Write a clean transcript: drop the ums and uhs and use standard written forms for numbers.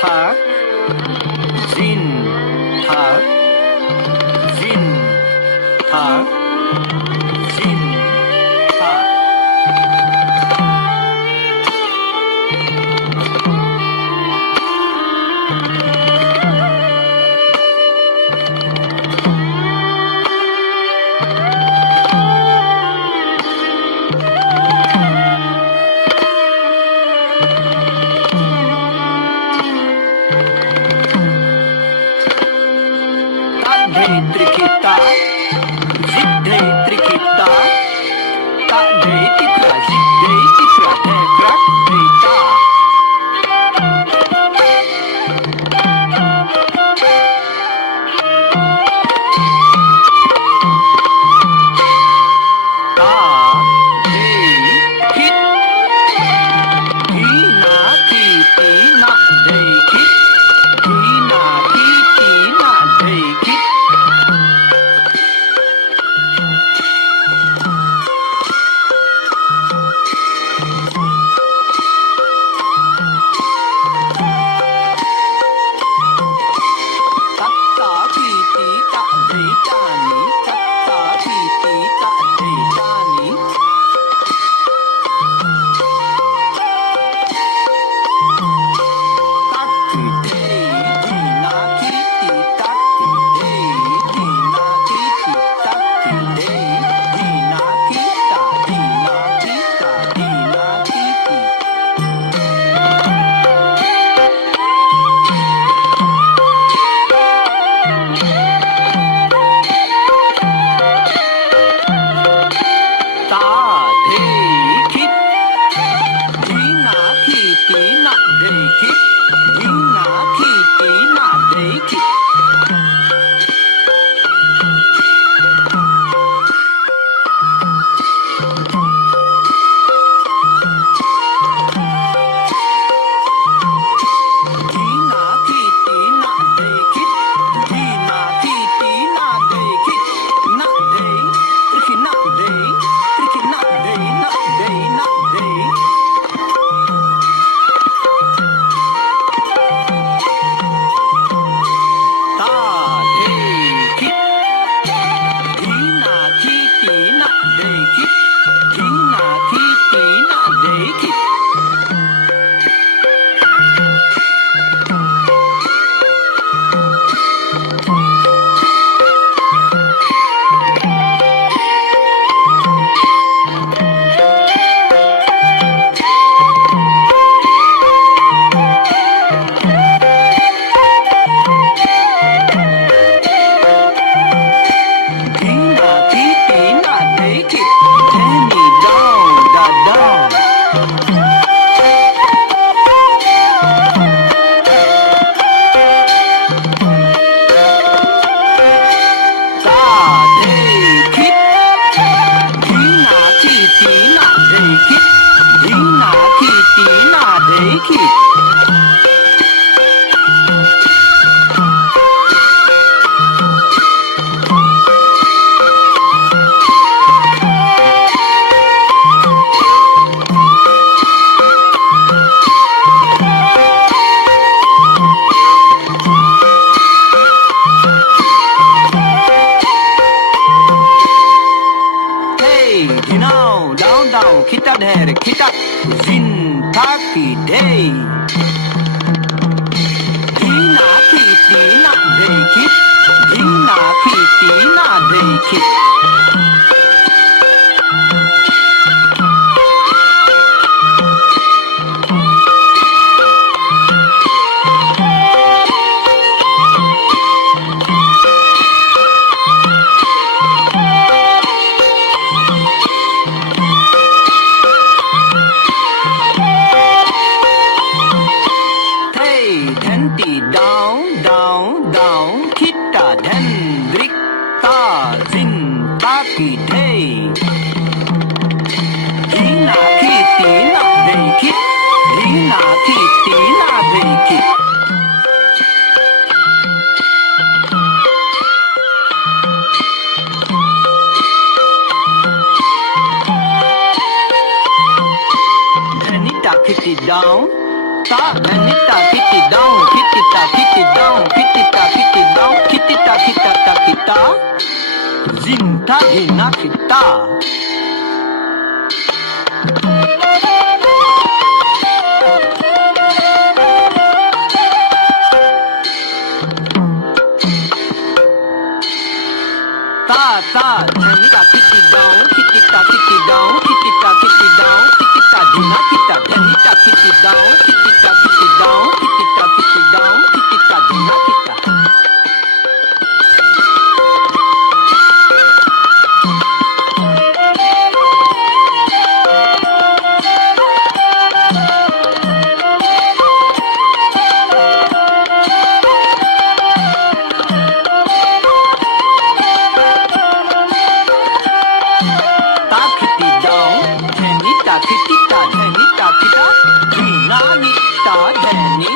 tak zin tak zin tak zin tak Trikita, zidhei trikita, tak dhei titra, zidhei titra, dhekrak dheta. Ta dhei khit, hina khiti na dhei khit, hina khiti na dhei khit. Kita dher, kita zin taki day. Dina kiti na day kit, dina kiti na day kit. Taki day. Dina kiti na day kit, dina kiti na day kit. Then it kiti down, ta dhani ta kitty down kitty down kitty down kitty ta kita zinta dhina kita ta dhani ta kitty down kitty down kitty down kitty dhina kita dhani ta kitty down kitty down kitty down kitty dhina kita ta kitty ta dhani ta kita dhina ni ta dhani